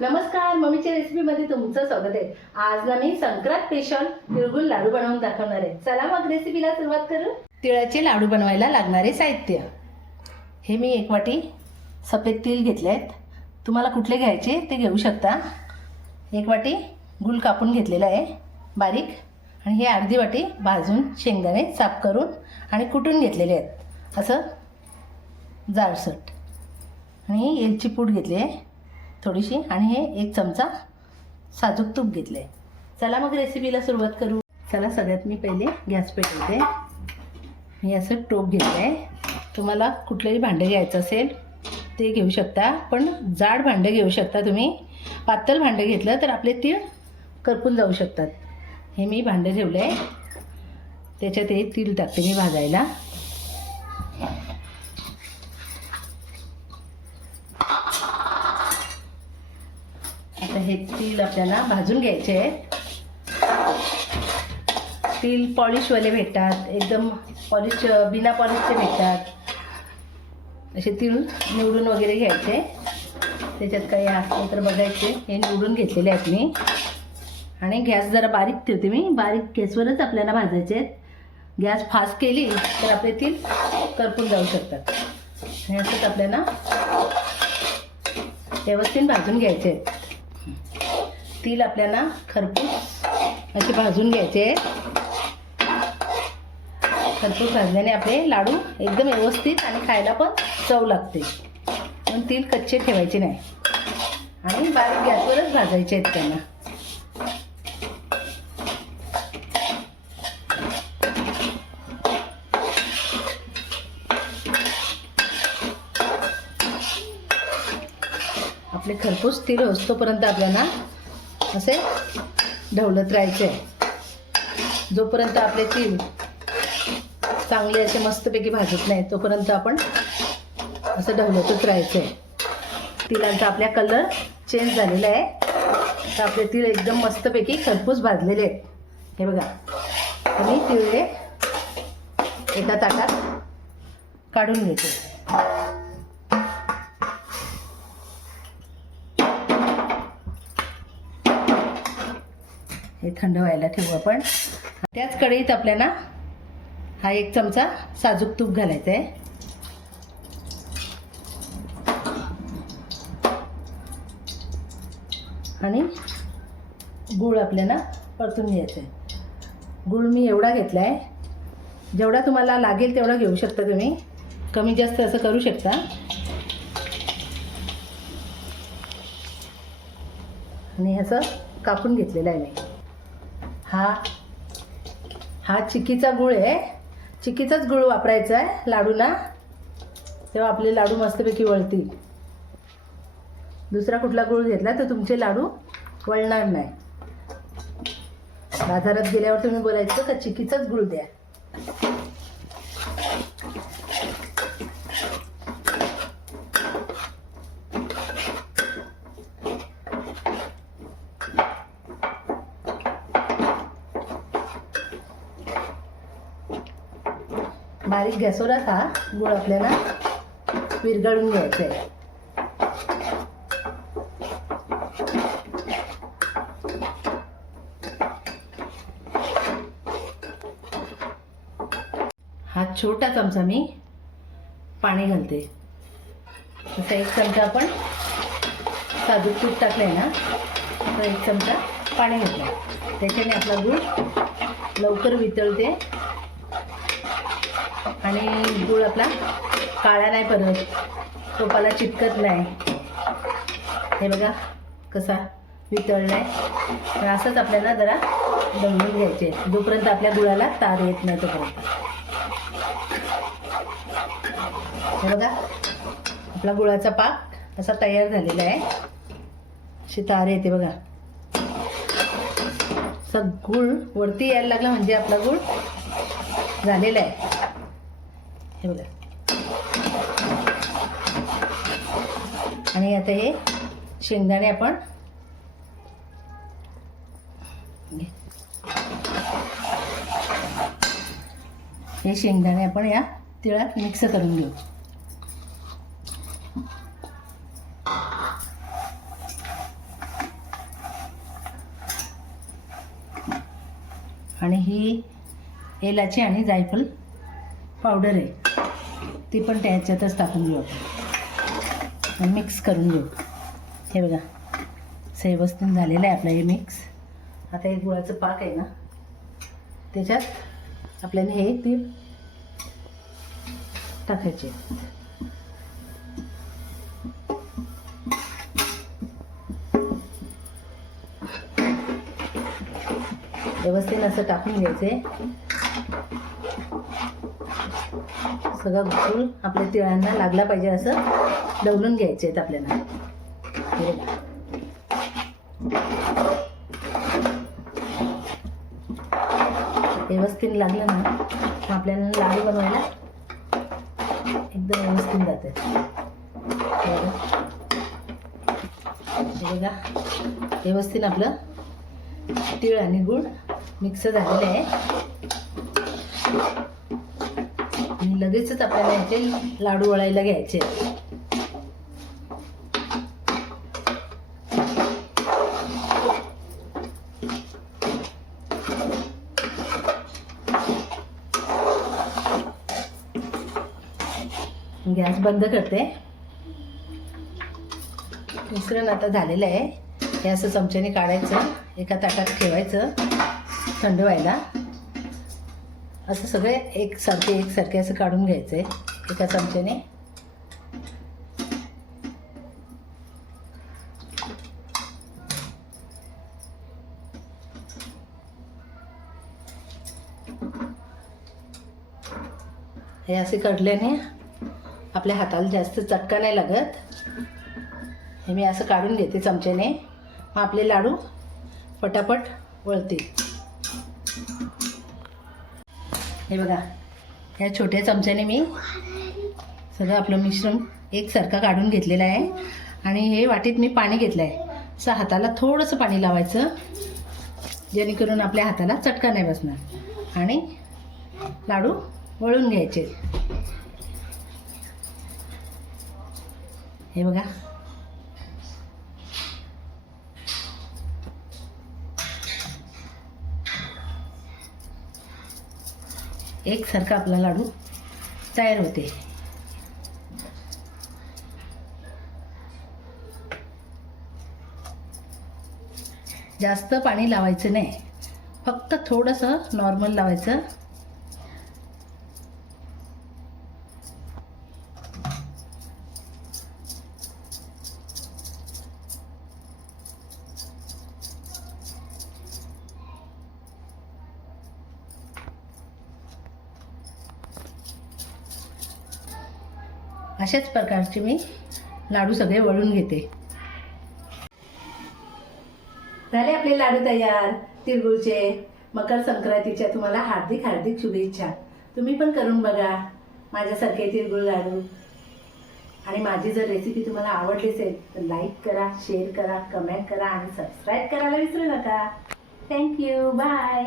नमस्कार मम्मीच्या रेसिपीमध्ये तुमचं स्वागत आहे. आज ना मी संक्रांत स्पेशल तिळगुळ लाडू बनवून दाखवणार आहे. चला मग रेसिपीला सुरुवात करू. तिळाचे लाडू बनवायला लागणारे साहित्य. हे मी एक वाटी सफेद तिळ घेतले आहेत तुम्हाला कुठले घ्यायचे ते घेऊ शकता. एक वाटी गुळ कापून घेतलेला आहे बारीक. आणि हे अर्धी वाटी भाजून शेंगदाणे साफ करून आणि कुटून घेतलेले आहेत. असं जाडसट आणि एलची पूड घेतली आहे. थोडीशी आणि हे एक चमचा साजूक तूप घेतलं आहे चला मग रेसिपीला सुरुवात करू. चला सगळ्यात मी पहिले गॅस पेटवते. मी असं टोप घेतलं आहे तुम्हाला कुठलंही भांडं घ्यायचं असेल ते घेऊ शकता. पण जाड भांडं घेऊ शकता तुम्ही. पातळ भांडं घेतलं तर आपले तीळ करपून जाऊ शकतात. हे मी भांडं ठेवलं आहे त्याच्यात हे तीळ टाकते मी भाजायला आता हे तीळ आपल्याला भाजून घ्यायचे आहेत. तीळ पॉलिशवाले भेटतात एकदम पॉलिश बिना पॉलिशचे भेटतात. असे तीळ निवडून वगैरे घ्यायचे. त्याच्यात काही असले तर बघायचे. हे निवडून घेतलेले आहेत मी. आणि गॅस जरा बारीक ठेवते मी. बारीक गॅसवरच आपल्याला भाजायचे आहेत. गॅस फास्ट केली तर आपले तीळ करपून जाऊ शकतात. आणि असंच आपल्याला व्यवस्थित भाजून घ्यायचे आहेत. तिल आपल्याला खरपूस असे भाजून घ्यायचे आहेत. खरपूस भाजल्याने आपले लाडू एकदम व्यवस्थित आणि खायला पण चव लागते. पण तील कच्चे ठेवायचे नाही. आणि बारीक गॅसवरच भाजायचे आहेत त्यांना. आपले खरपूस तील असतोपर्यंत आपल्याला असे ढवलत राहायचे. आहे जोपर्यंत आपले तीळ चांगले असे मस्तपैकी भाजत नाही तोपर्यंत आपण असं ढवलतच राहायचं. आहे आपल्या कलर चेंज झालेला आहे. तर आपले तीळ एकदम मस्तपैकी खरपूस भाजलेले आहेत. हे बघा. आणि तिळे एका ताटात काढून घेते. हे थंड व्हायला ठेवू आपण. त्याच कढईत आपल्याला हा एक चमचा साजूक तूप घालायचा आहे आणि गूळ आपल्याला परतून घ्यायचं आहे गूळ मी एवढा घेतला आहे जेवढा तुम्हाला लागेल तेवढा घेऊ शकता तुम्ही. कमी जास्त असं करू शकता. आणि असं कापून घेतलेलं आहे मी. हा. हा चिक्कीचा गुळ आहे. चिक्कीचाच गुळ वापरायचा आहे लाडूला. तेव्हा आपले लाडू मस्तपैकी वळतील. दुसरा कुठला गुळ घेतला तर तुमचे लाडू वळणार नाही. बाजारात गेल्यावर तुम्ही बोलायचं का चिक्कीचाच गुळ द्या. बारीक गॅसवरच हा गुळ आपल्याला विरघळून घ्यायचा आहे हा छोटा चमचा मी पाणी घालते. तसा एक चमचा आपण साधू तूप टाकलंय ना तर एक चमचा पाणी घातलं त्याच्याने आपला गुळ लवकर वितळते. आणि गूळ आपला काळा नाही परत. टोपाला चिटकत नाही. हे बघा कसा वितळलाय. तर असंच आपल्याला जरा दळून घ्यायचे. जोपर्यंत आपल्या गुळाला तार येत नाही तोपर्यंत. हे बघा आपला गुळाचा पाक असा तयार झालेला आहे. अशी तार येते बघा. असा गुळ वरती यायला लागला म्हणजे आपला गुळ झालेला आहे. हे बघा आणि आता हे शेंगदाणे आपण हे शेंगदाणे आपण या तिळात मिक्स करून घेऊ. आणि ही एलाची आणि जायफल पावडर आहे. ती पण त्याच्यातच टाकून घेऊ आपण. मिक्स करून घेऊ. हे बघा. व्यवस्थित झालेलं आहे आपलं हे मिक्स आता हे गुळाचं पाक आहे ना. त्याच्यात आपल्याला हे ती टाकायचे व्यवस्थित असं टाकून घ्यायचे. सगळं गुळ आपल्या तिळांना लागला पाहिजे असं डवलून घ्यायचे आहेत आपल्याला. व्यवस्थित लागलं ना मग आपल्याला लाडू बनवायला एकदम व्यवस्थित जाते. बघा. व्यवस्थित आपलं तीळ आणि गूळ मिक्स झालेलं आहे. लगेचच आपल्याला याचे लाडू वळायला घ्यायचे. गॅस बंद करते. मिश्रण आता झालेलं आहे. हे असं चमच्याने काढायचं. एका ताटात ठेवायचं. थंड व्हायला. असं सगळे एकसारखे एकसारखे असं काढून घ्यायचं आहे एका चमच्याने. हे असे काढल्याने आपल्या हाताला जास्त चटका नाही लागत. हे मी असं काढून घेते चमच्याने. मग आपले लाडू पटापट वळतील. हे बघा या छोट्या चमच्याने मी सगळं आपलं मिश्रण एकसारखं काढून घेतलेलं आहे. आणि हे वाटीत मी पाणी घेतलं आहे असं हाताला थोडंसं पाणी लावायचं जेणेकरून आपल्या हाताला चटका नाही बसणार. आणि लाडू वळून घ्यायचे. हे बघा एकसारखा आपला लाडू तयार होते. जास्त पाणी लावायचं नाही. फक्त थोडंसं नॉर्मल लावायचं. अशाच प्रकारचे मी लाडू सगळे वळून घेते. झाले आपले लाडू तयार तिळगुळचे मकर संक्रांतीच्या तुम्हाला हार्दिक हार्दिक शुभेच्छा. तुम्ही पण करून बघा माझ्यासारखे तिळगुळ लाडू. आणि माझी जर रेसिपी तुम्हाला आवडली असेल तर लाईक करा शेअर करा कमेंट करा आणि सबस्क्राईब करायला विसरू नका. Thank you bye